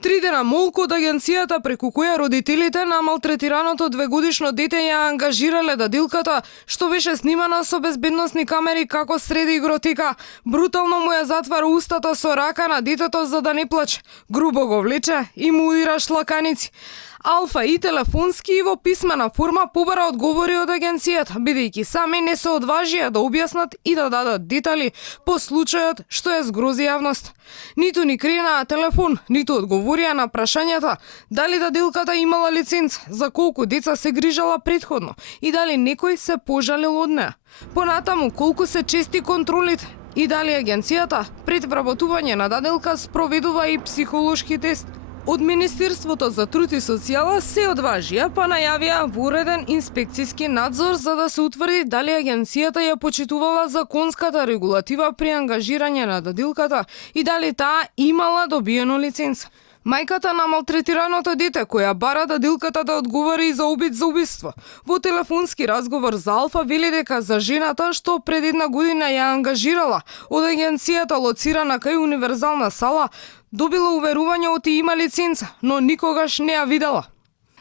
3 дена молку од агенцијата преку која родителите на малтретираното 2-годишно дете ја ангажирале дадилката, што беше снимана со безбедносни камери како среди игротека. Брутално му ја затвара устата со рака на детето за да не плаче. Грубо го влече и му удира шлаканици. Алфа и телефонски и во писмена форма побара одговори од агенцијата, бидејќи сами не се одважија да објаснат и да дадат детали по случајот што ја згрози јавност. Ниту ни крена телефон, ниту одговорија на прашањата дали дадилката имала лиценца, за колку деца се грижала претходно и дали некој се пожалил од неа. Понатаму колку се чести контролите и дали агенцијата пред вработување на дадилка спроведува и психолошки тест. Од Министерството за труд и социјала се одважија, па најавија вореден инспекцијски надзор за да се утврди дали агенцијата ја почитувала законската регулатива при ангажирање на дадилката и дали таа имала добиено лиценца. Мајката на малтретираното дете, која бара дадилката да одговори за обид за убиство, во телефонски разговор за Алфа вели дека за жената што пред 1 година ја ангажирала од агенцијата лоцирана кај универзална сала, добила уверување оти има лиценца, но никогаш не ја видела.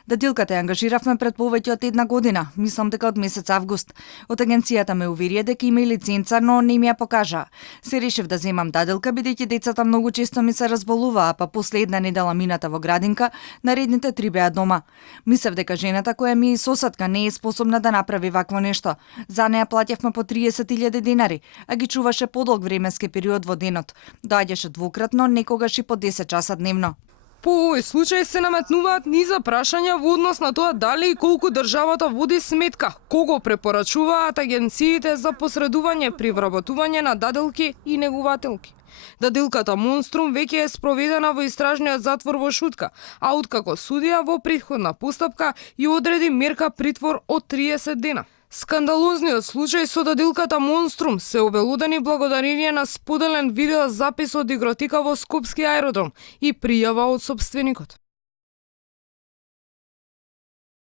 Дадилката ја ангажиравме пред повеќе од 1 година, мислам дека од месец август. Од агенцијата ме уверија дека има и лиценца, но не ми ја покажаа. Се решив да земам дадилка, бидејќи децата многу често ми се разболуваа, па после 1 недела мината во градинка, наредните 3 беа дома. Мислев дека жената која ми е сосадка не е способна да направи вакво нешто. За неа плаќавме по 30.000 денари, а ги чуваше подолг временски период во денот. Доаѓаше двократно, некогаш и по 10 часа дневно. По овој случај се наметнуваат низа прашања во однос на тоа дали и колку државата води сметка, кого препорачуваат агенциите за посредување при вработување на дадилки и негувателки. Дадилката Монструм веќе е спроведена во истражниот затвор во Шутка, а откако судија во претходна постапка ја одреди мерка притвор од 30 дена. Скандалозниот случај со дадилката Монструм се обелудени благодарение на споделен видеозапис од игротека во Скопски аеродром и пријава од сопственикот.